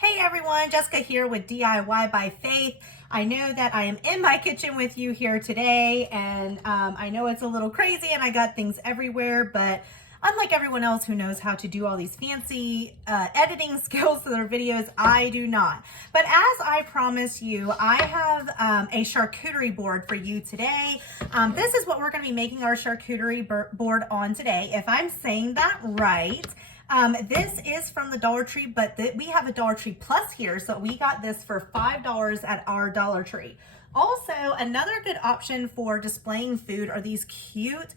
Hey everyone, Jessica here with DIY by Faith. I know that I am in my kitchen with you here today, and I know it's a little crazy and I got things everywhere, but unlike everyone else who knows how to do all these fancy editing skills to their videos, I do not. But as I promised you, I have a charcuterie board for you today. This is what we're going to be making our charcuterie board on today, if I'm saying that right. This is from the Dollar Tree, but we have a Dollar Tree Plus here, so we got this for $5 at our Dollar Tree. Also, another good option for displaying food are these cute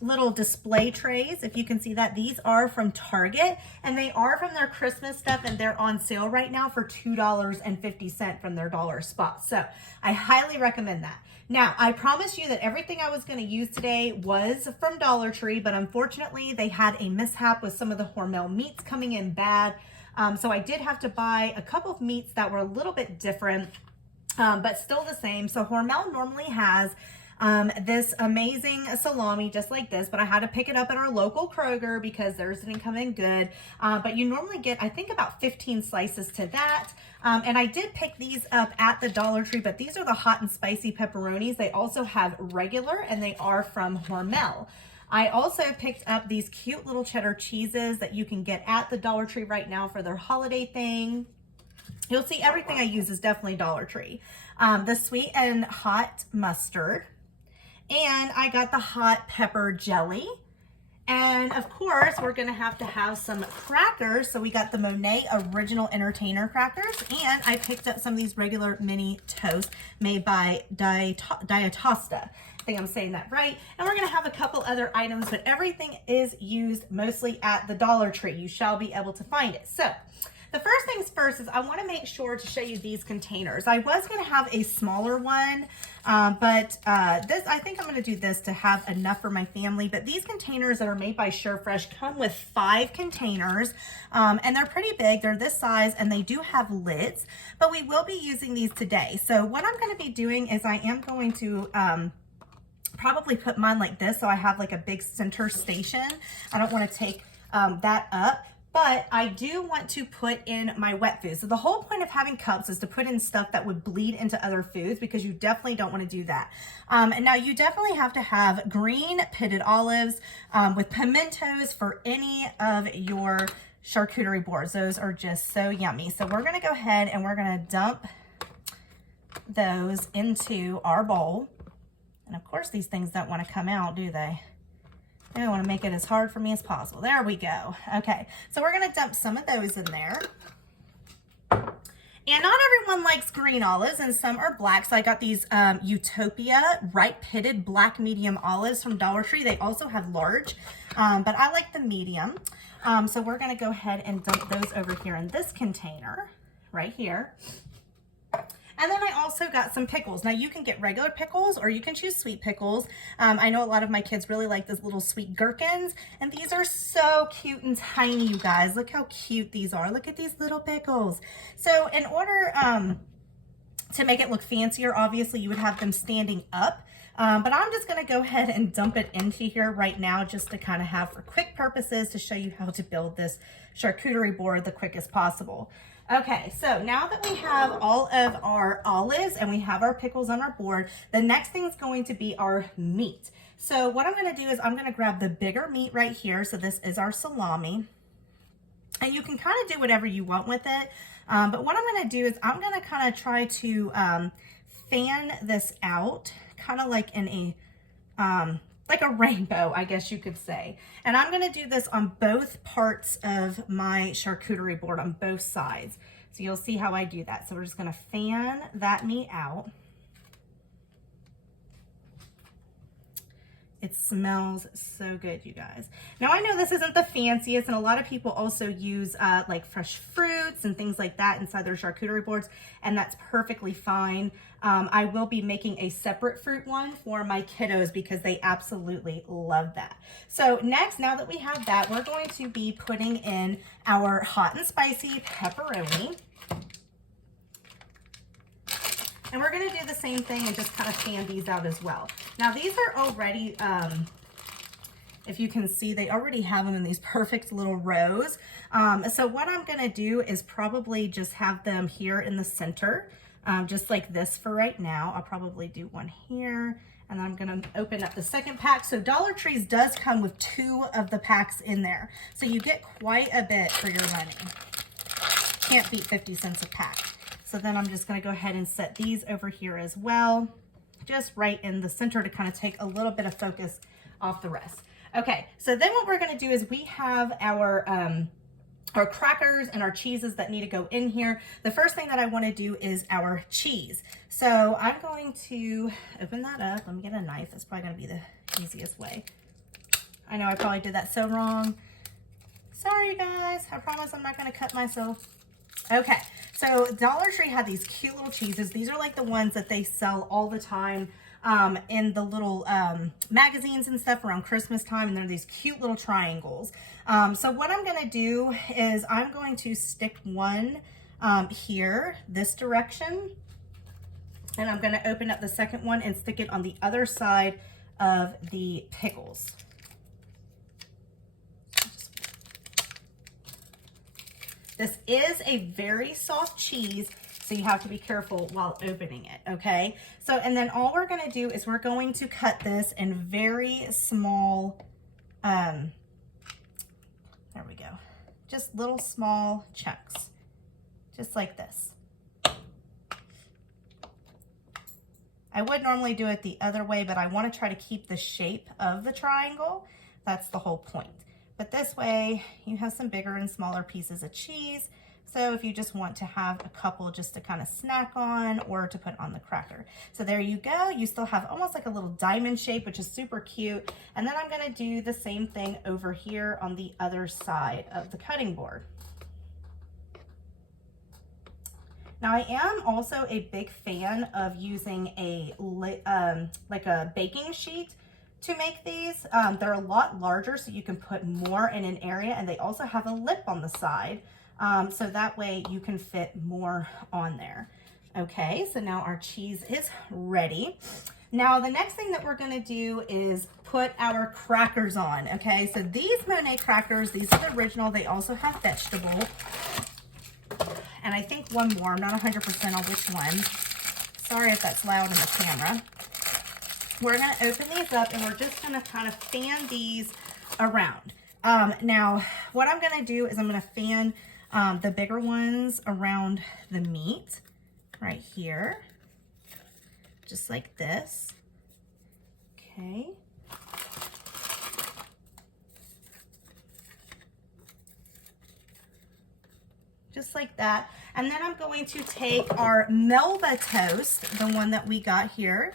little display trays. If you can see that, these are from Target, and they are from their Christmas stuff, and they're on sale right now for $2.50 from their dollar spot. So I highly recommend that. Now, I promised you that everything I was going to use today was from Dollar Tree, but unfortunately they had a mishap with some of the Hormel meats coming in bad. So I did have to buy a couple of meats that were a little bit different, but still the same. So Hormel normally has this amazing salami just like this, but I had to pick it up at our local Kroger because theirs didn't come in good. But you normally get, I think, about 15 slices to that. And I did pick these up at the Dollar Tree, but these are the hot and spicy pepperonis. They also have regular, and they are from Hormel. I also picked up these cute little cheddar cheeses that you can get at the Dollar Tree right now for their holiday thing. You'll see everything I use is definitely Dollar Tree. The sweet and hot mustard. And I got the hot pepper jelly. And of course, we're gonna have to have some crackers. So we got the Monet Original Entertainer crackers. And I picked up some of these regular mini toast made by Diatosta. I think I'm saying that right. And we're gonna have a couple other items, but everything is used mostly at the Dollar Tree. You shall be able to find it. So the first things first is I want to make sure to show you these containers. I was going to have a smaller one, but I think I'm going to do this to have enough for my family. But these containers that are made by SureFresh come with 5 containers, and they're pretty big. They're this size, and they do have lids, but we will be using these today. So what I'm going to be doing is I am going to probably put mine like this, so I have like a big center station. I don't want to take that up. But I do want to put in my wet food. So the whole point of having cups is to put in stuff that would bleed into other foods, because you definitely don't want to do that. And now you definitely have to have green pitted olives with pimentos for any of your charcuterie boards. Those are just so yummy. So we're going to go ahead and we're going to dump those into our bowl. And of course, these things don't want to come out, do they? I want to make it as hard for me as possible. There we go. Okay, so we're going to dump some of those in there. And not everyone likes green olives, and some are black. So I got these Utopia ripe pitted black medium olives from Dollar Tree. They also have large, but I like the medium. So we're going to go ahead and dump those over here in this container right here. And then I also got some pickles. Now you can get regular pickles or you can choose sweet pickles. I know a lot of my kids really like those little sweet gherkins, and these are so cute and tiny, you guys. Look how cute these are. Look at these little pickles. So in order to make it look fancier, obviously you would have them standing up. But I'm just gonna go ahead and dump it into here right now, just to kind of have for quick purposes to show you how to build this charcuterie board the quickest possible. Okay, so now that we have all of our olives and we have our pickles on our board, the next thing is going to be our meat. So what I'm going to do is I'm going to grab the bigger meat right here. So this is our salami. And you can kind of do whatever you want with it. But what I'm going to do is I'm going to kind of try to fan this out, kind of like in a like a rainbow, I guess you could say. And I'm gonna do this on both parts of my charcuterie board, on both sides. So you'll see how I do that. So we're just gonna fan that meat out. It smells so good, you guys. Now I know this isn't the fanciest, and a lot of people also use like fresh fruits and things like that inside their charcuterie boards, and that's perfectly fine. I will be making a separate fruit one for my kiddos because they absolutely love that. So next, now that we have that, we're going to be putting in our hot and spicy pepperoni. And we're gonna do the same thing and just kind of fan these out as well. Now these are already If you can see, they already have them in these perfect little rows. So what I'm gonna do is probably just have them here in the center, just like this for right now. I'll probably do one here, and then I'm gonna open up the second pack. So Dollar Trees does come with 2 of the packs in there. So you get quite a bit for your money. Can't beat 50 cents a pack. So then I'm just gonna go ahead and set these over here as well, just right in the center to kind of take a little bit of focus off the rest. Okay, so then what we're gonna do is we have our crackers and our cheeses that need to go in here. The first thing that I wanna do is our cheese. So I'm going to open that up. Let me get a knife. That's probably gonna be the easiest way. I know I probably did that so wrong. Sorry, you guys. I promise I'm not gonna cut myself. Okay, so Dollar Tree had these cute little cheeses. These are like the ones that they sell all the time in the little magazines and stuff around Christmas time, and they're these cute little triangles. So what I'm gonna do is I'm going to stick one here, this direction, and I'm gonna open up the second one and stick it on the other side of the pickles. This is a very soft cheese, so you have to be careful while opening it, okay? So, and then all we're gonna do is we're going to cut this in very small, there we go, just little small chunks, just like this. I would normally do it the other way, but I wanna try to keep the shape of the triangle. That's the whole point. But this way, you have some bigger and smaller pieces of cheese. So if you just want to have a couple just to kind of snack on or to put on the cracker. So there you go. You still have almost like a little diamond shape, which is super cute. And then I'm gonna do the same thing over here on the other side of the cutting board. Now I am also a big fan of using a like a baking sheet to make these. They're a lot larger, so you can put more in an area, and they also have a lip on the side, so that way you can fit more on there. Okay, so now our cheese is ready. Now the next thing that we're gonna do is put our crackers on, okay? So these Monet crackers, these are the original. They also have vegetable, and I think one more. I'm not 100% on which one. Sorry if that's loud in the camera. We're gonna open these up, and we're just gonna kind of fan these around. Now, what I'm gonna do is I'm gonna fan the bigger ones around the meat right here, just like this. Okay. Just like that. And then I'm going to take our Melva Toast, the one that we got here,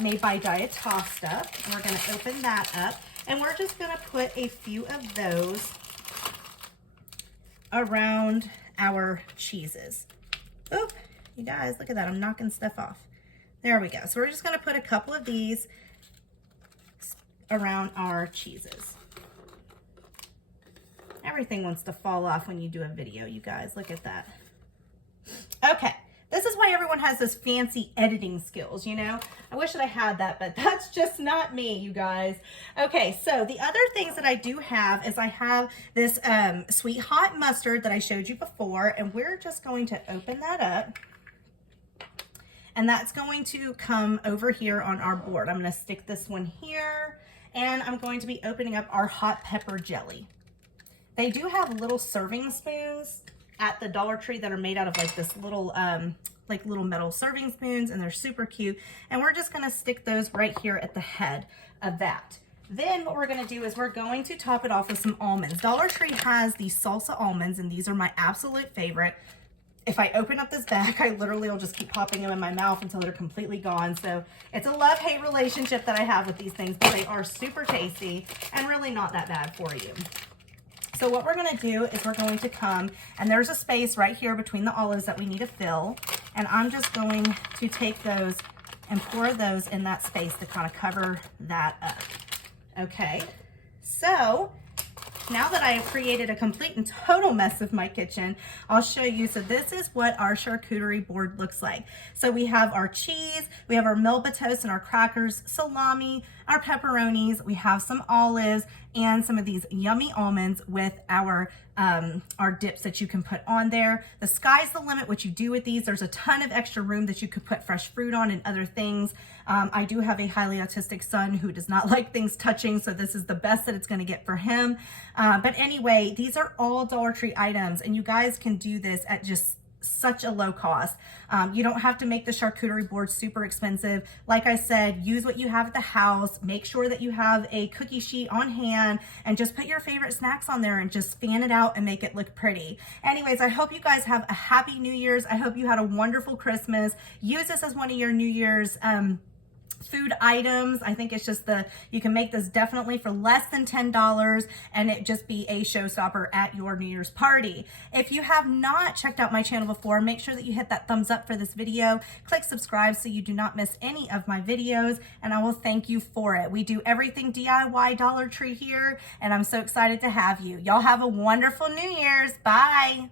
made by Dietosta. And we're gonna open that up, and we're just gonna put a few of those around our cheeses. Oop, you guys, look at that, I'm knocking stuff off. There we go. So we're just gonna put a couple of these around our cheeses. Everything wants to fall off when you do a video, you guys. Look at that. Okay, this is why everyone has this fancy editing skills, you know? I wish that I had that, but that's just not me, you guys. Okay, so the other things that I do have is I have this sweet hot mustard that I showed you before, and we're just going to open that up. And that's going to come over here on our board. I'm gonna stick this one here, and I'm going to be opening up our hot pepper jelly. They do have little serving spoons at the Dollar Tree that are made out of like this little, like little metal serving spoons, and they're super cute. And we're just gonna stick those right here at the head of that. Then what we're gonna do is we're going to top it off with some almonds. Dollar Tree has these salsa almonds, and these are my absolute favorite. If I open up this bag, I literally will just keep popping them in my mouth until they're completely gone. So it's a love-hate relationship that I have with these things, but they are super tasty and really not that bad for you. So what we're gonna do is we're going to come, and there's a space right here between the olives that we need to fill, and I'm just going to take those and pour those in that space to kind of cover that up. Okay, so now that I have created a complete and total mess of my kitchen, I'll show you. So this is what our charcuterie board looks like. So we have our cheese, we have our Melva Toast and our crackers, salami, our pepperonis, we have some olives, and some of these yummy almonds with our dips that you can put on there. The sky's the limit what you do with these. There's a ton of extra room that you could put fresh fruit on and other things. I do have a highly autistic son who does not like things touching, so this is the best that it's going to get for him. But anyway, these are all Dollar Tree items, and you guys can do this at just such a low cost. You don't have to make the charcuterie board super expensive. Like I said, use what you have at the house. Make sure that you have a cookie sheet on hand and just put your favorite snacks on there and just fan it out and make it look pretty. Anyways, I hope you guys have a happy New Year's. I hope you had a wonderful Christmas. Use this as one of your New Year's food items. I think it's just you can make this definitely for less than $10 and it just be a showstopper at your New Year's party. If you have not checked out my channel before, make sure that you hit that thumbs up for this video. Click subscribe so you do not miss any of my videos, and I will thank you for it. We do everything DIY Dollar Tree here, and I'm so excited to have you. Y'all have a wonderful New Year's. Bye.